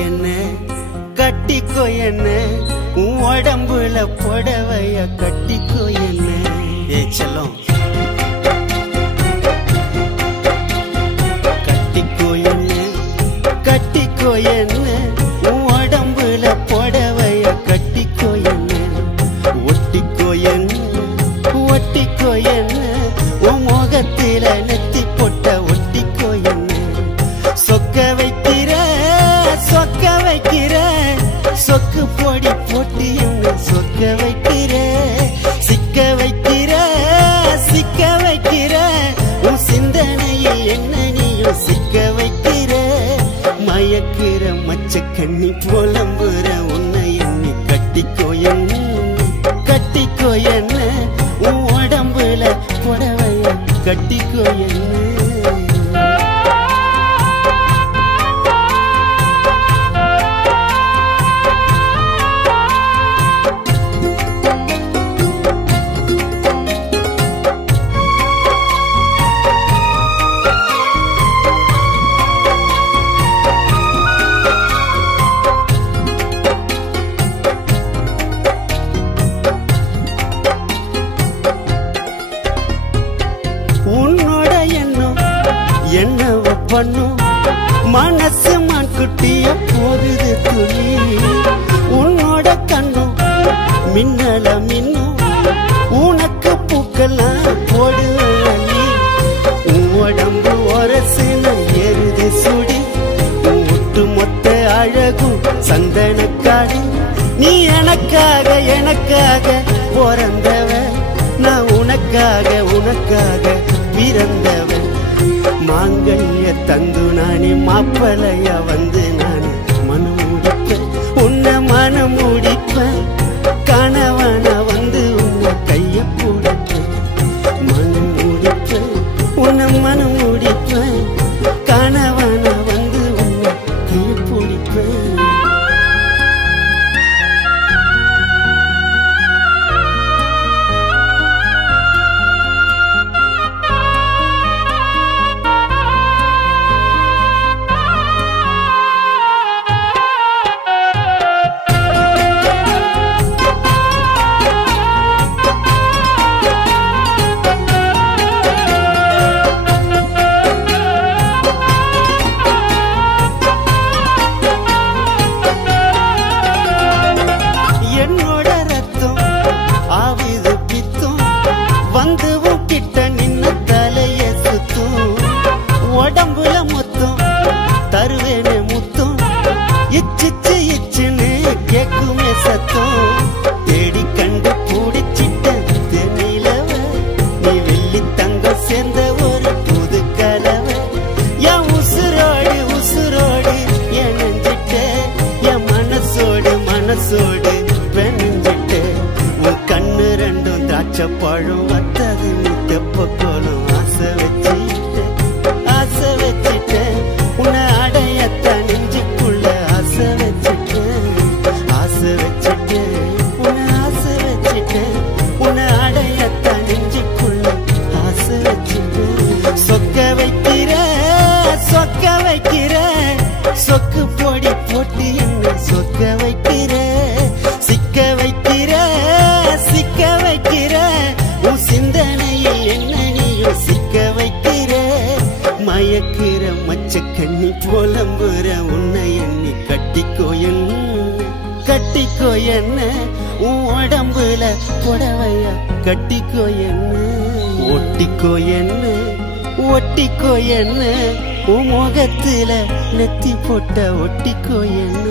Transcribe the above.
என்ன கட்டிக்கோ என்ன உன் உடம்புல புடவைய கட்டிக்கோ என்ன ஏ செல்லம் கட்டிக்கோ என்ன உன் உடம்புல புடவைய கட்டிக்கோ என்ன ஒட்டிக்கோ என்ன உன் முகத்தில நெத்தி போட்ட ஒட்டிக்கோ என்ன சொக்க வைக்கிற சொக்கு பொடி போட்டு என்ன சொக்க வைக்கிற சிக்க வைக்கிற உன் சிந்தனையில் என்ன நீயும் சிக்க வைக்கிற மயக்கிற மச்ச கண்ணி புலம்புற உன்னை எண்ணி கட்டிக்கோ என்ன உன் உடம்புல புடவைய கட்டிக்கோ என்ன என்னவ பண்ணும் மனசு மான்குட்டிய போகுது துளி உன்னோட கண்ணும் மின்னல மின்னும் உனக்கு பூக்கெல்லாம் போடுவி உன் உடம்பு ஒரசுன ஏறுது சுடி ஒட்டு மொத்த அழகும் சந்தனக்காடு நீ எனக்காக பிறந்தவ நான் உனக்காக பிறந்தவன் மாங்கல்ய தந்து நானே மாப்பலையா வந்து நானே மனம் முடிப்பேன் உன்னை மனம் முடிப்பேன் கணவன வந்து உன்னை கைய பிடிப்பேன் மனம் முடிப்பேன் உன்னை மனம் முடிப்பேன் கணவன வந்து உன்னை கைய பிடிப்பேன் உடம்புல மொத்தம் தருவேனே முத்தம் இச்சுன்னு கேக்குமே சத்தம் தேடி கண்டு பூடிச்சிட்ட தென்னிலவ நீ வெள்ளி தங்கம் சேர்ந்த ஒரு புது கலவை என் உசுரோடு என் நெஞ்சிட்ட என் மனசோடு பெண்ணிஞ்சிட்ட உன் கண்ணு ரெண்டும் திராட்சை பழம் வத்தது நீ தெப்ப கோலம் ஆசை வச்சுட்டேன் உன்னை அடையத்த நெஞ்சுக்குள்ள ஆசை வச்சுட்டேன் உன்னை அடையத்த நெஞ்சுக்குள்ள ஆசை வச்சுட்டேன் சொக்க வைக்கிற சொக்கு பொடி போட்டு என்ன சொக்க வைக்கிற சிக்க வைக்கிற உன் சிந்தனையில் என்ன நீயும் சிக்க வைக்கிற மயக்கிற மச்ச கண்ணி புலம்புற உன்னை எண்ணி கட்டிக்கோ என்ன உன் உடம்புல புடவைய கட்டிக்கோ என்ன ஒட்டிக்கோ என்ன உன் முகத்துல நெத்தி போட்ட ஒட்டிக்கோ என்ன